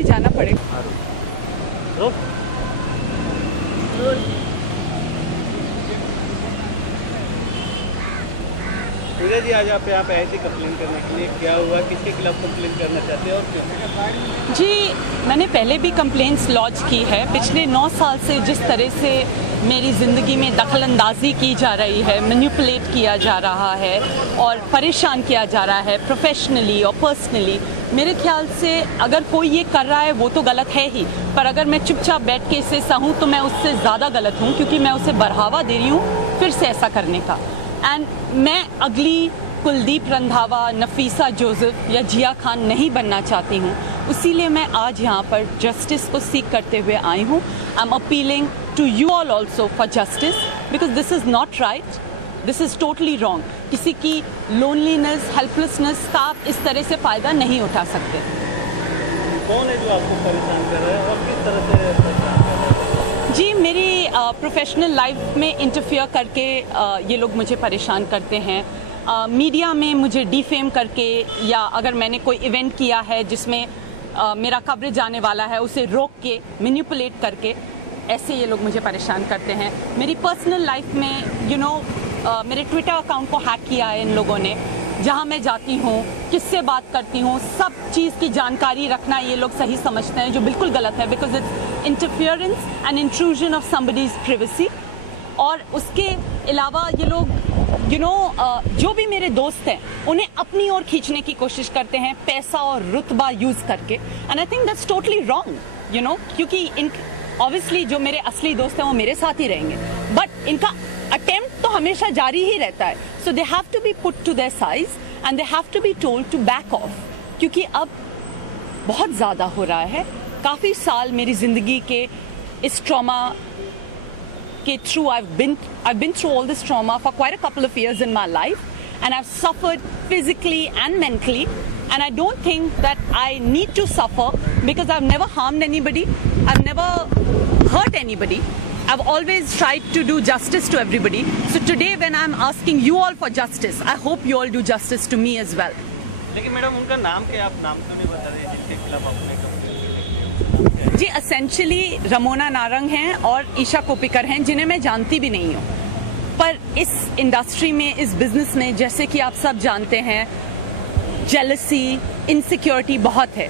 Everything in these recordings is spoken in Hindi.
एक्चुअली जाना पड़ेगा। सूर्य जी, आज आप यहाँ पे आए थे कंप्लेन करने के लिए, क्या हुआ, किसके खिलाफ कंप्लेन करना चाहते हैं और क्यों? जी, मैंने पहले भी कंप्लेंट्स लॉन्च की है। पिछले 9 साल से जिस तरह से मेरी ज़िंदगी में दखलंदाजी की जा रही है, मैनिपुलेट किया जा रहा है और परेशान किया जा रहा है प्रोफेशनली और पर्सनली, मेरे ख्याल से अगर कोई ये कर रहा है वो तो गलत है ही, पर अगर मैं चुपचाप बैठ के इसे सहूँ तो मैं उससे ज़्यादा गलत हूँ, क्योंकि मैं उसे बढ़ावा दे रही हूँ फिर से ऐसा करने का। एंड मैं अगली कुलदीप रंधावा, नफीसा जोसेफ या जिया खान नहीं बनना चाहती हूँ। इसीलिए मैं आज यहाँ पर जस्टिस को सीख करते हुए आई हूँ। I am appealing to you all also for justice, because this is not right, this is totally wrong. किसी की लोनलीनेस, हेल्पलेसनेस का आप इस तरह से फ़ायदा नहीं उठा सकते। कौन है जो आपको परेशान कर रहा है और किस तरह से परेशान कर रहा है? जी, मेरी प्रोफेशनल लाइफ में इंटरफियर करके ये लोग मुझे परेशान करते हैं। मीडिया में मुझे डिफेम करके, या अगर मैंने कोई इवेंट किया है जिसमें मेरा कवरेज आने वाला है उसे रोक के, मैनिपुलेट करके, ऐसे ये लोग मुझे परेशान करते हैं। मेरी पर्सनल लाइफ में मेरे ट्विटर अकाउंट को हैक किया है इन लोगों ने। जहाँ मैं जाती हूँ, किससे बात करती हूँ, सब चीज़ की जानकारी रखना ये लोग सही समझते हैं, जो बिल्कुल गलत है, because it's interference and intrusion of somebody's privacy. और उसके अलावा ये लोग जो भी मेरे दोस्त हैं उन्हें अपनी ओर खींचने की कोशिश करते हैं, पैसा और रुतबा यूज़ करके। And I think that's totally wrong, क्योंकि ऑब्वियसली जो मेरे असली दोस्त हैं वो मेरे साथ ही रहेंगे, बट इनका अटेम्प्ट तो हमेशा जारी ही रहता है। So they have to be put to their size and they have to be told to back off, क्योंकि अब बहुत ज़्यादा हो रहा है। काफ़ी साल मेरी ज़िंदगी के इस ट्रॉमा के through I've been through all this trauma for quite a couple of years in my life, and I've suffered physically and mentally, and I don't think that I need to suffer because I've never harmed anybody, I've never hurt anybody. I've always tried to do justice to everybody. So today when I'm asking you all for justice, I hope you all do justice to me as well. लेकिन मैडम, उनका नाम क्या, आप नाम क्यों नहीं बता रहे जिसके खिलाफ आपने कंप्लेन जी, एसेंशली रमोना नारंग हैं और ईशा कोपिकर हैं, जिन्हें मैं जानती भी नहीं हूँ। पर इस इंडस्ट्री में, इस बिज़नेस में, जैसे कि आप सब जानते हैं, जेलसी, इनसिक्योरिटी बहुत है।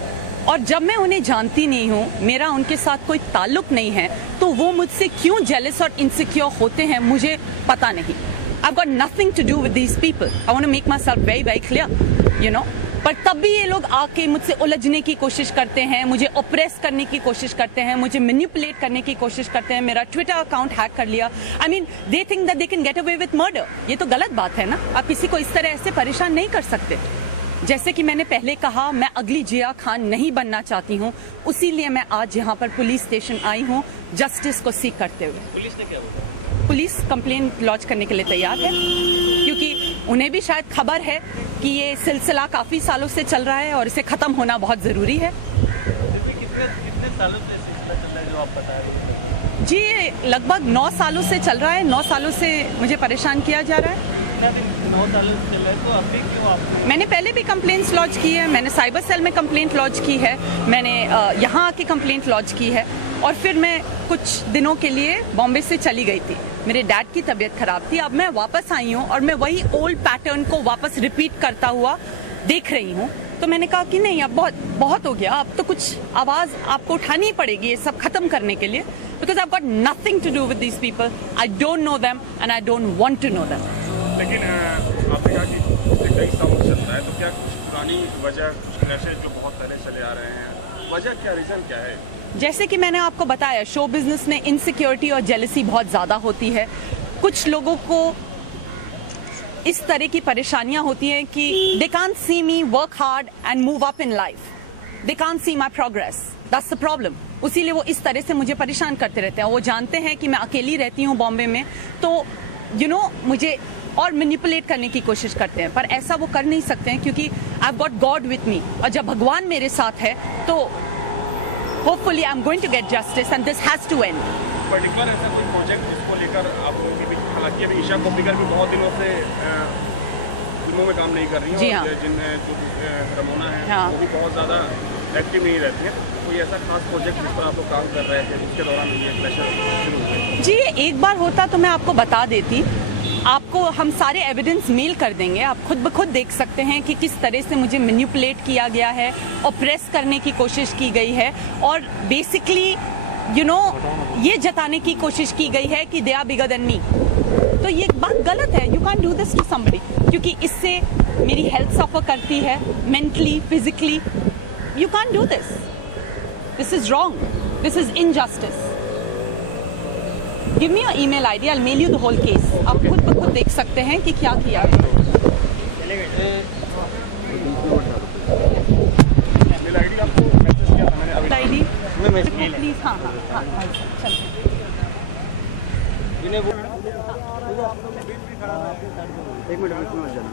और जब मैं उन्हें जानती नहीं हूँ, मेरा उनके साथ कोई ताल्लुक नहीं है, तो वो मुझसे क्यों जेलस और इनसिक्योर होते हैं मुझे पता नहीं। I've got nothing to do with these people. I want to make myself very, very clear, पर तब भी ये लोग आके मुझसे उलझने की कोशिश करते हैं, मुझे ऑप्रेस करने की कोशिश करते हैं, मुझे मैनिपुलेट करने की कोशिश करते हैं। मेरा ट्विटर अकाउंट हैक कर लिया। I mean, they think that they can get away with murder. ये तो गलत बात है ना। आप किसी को इस तरह ऐसे परेशान नहीं कर सकते। जैसे कि मैंने पहले कहा, मैं अगली जिया खान नहीं बनना चाहती हूँ, उसीलिए मैं आज यहाँ पर पुलिस स्टेशन आई हूँ जस्टिस को सीख करते हुए। पुलिस ने क्या बोला? पुलिस कंप्लेन लॉन्च करने के लिए तैयार है, क्योंकि उन्हें भी शायद खबर है कि ये सिलसिला काफ़ी सालों से चल रहा है और इसे ख़त्म होना बहुत ज़रूरी है। कितने सालों से सिलसिला चल रहा है जो आप बता रहे हैं? जी, लगभग 9 सालों से चल रहा है। 9 सालों से मुझे परेशान किया जा रहा है। 9 सालों से चल रहा है, तो अभी क्यों आप? मैंने पहले भी कंप्लेंट्स लॉन्च की है, मैंने साइबर सेल में कंप्लेंट लॉन्च की है, मैंने यहाँ आके कंप्लेंट लॉन्च की है, और फिर मैं कुछ दिनों के लिए बॉम्बे से चली गई थी। मेरे डैड की तबीयत खराब थी। अब मैं वापस आई हूँ और मैं वही ओल्ड पैटर्न को वापस रिपीट करता हुआ देख रही हूँ। तो मैंने कहा कि नहीं, अब बहुत हो गया, अब तो कुछ आवाज़ आपको उठानी पड़ेगी ये सब खत्म करने के लिए, because I got nothing to do with these people. I don't know them and I don't want to know them. लेकिन आपने कहा कि पिछले कई सालों से चल रहा है, तो क्या कुछ पुरानी वजह, कुछ नशे जो बहुत पहले चले आ रहे हैं, वजह क्या, रीज़न क्या है? जैसे कि मैंने आपको बताया, शो बिजनेस में इनसिक्योरिटी और जेलसी बहुत ज़्यादा होती है। कुछ लोगों को इस तरह की परेशानियां होती हैं कि they can't see me work hard and move up in life, they can't see my progress, that's the problem. इसीलिए वो इस तरह से मुझे परेशान करते रहते हैं। वो जानते हैं कि मैं अकेली रहती हूँ बॉम्बे में, तो मुझे और मैनिपुलेट करने की कोशिश करते हैं, पर ऐसा वो कर नहीं सकते हैं, क्योंकि I have got God with me, और जब भगवान मेरे साथ है तो hopefully I am going to get justice and this has to end. Particular ऐसा कोई प्रोजेक्ट जिसको लेकर आप, हालांकि अभी ईशा कोपिकर भी बहुत दिनों से फिल्मों में काम नहीं कर रही हैं, जी हाँ, जिनमें जो रमोना है, हाँ, वो भी बहुत ज़्यादा एक्टिव नहीं रहती हैं, कोई ऐसा खास प्रोजेक्ट जिस पर आप लोग काम कर रहे थे जिसके दौरान ये क्लैशेस शुरू हुए? जी एक बार होता तो मैं आपको बता देती। आपको हम सारे एविडेंस मेल कर देंगे, आप खुद ब खुद देख सकते हैं कि किस तरह से मुझे मैनिपुलेट किया गया है, ऑप्रेस करने की कोशिश की गई है और बेसिकली ये जताने की कोशिश की गई है कि they are bigger than me. तो ये बात गलत है। You can't do this to somebody, क्योंकि इससे मेरी हेल्थ सफर करती है mentally, physically. You can't do this. This is wrong, this is injustice. Give me your email ID, I will mail you the whole case. आप खुद ब खुद देख सकते हैं कि क्या किया गया। मेल आईडी आपको मैसेज किया था मैंने अभी। ID message please. हाँ हाँ हाँ चलिए। एक मिनट में जाना।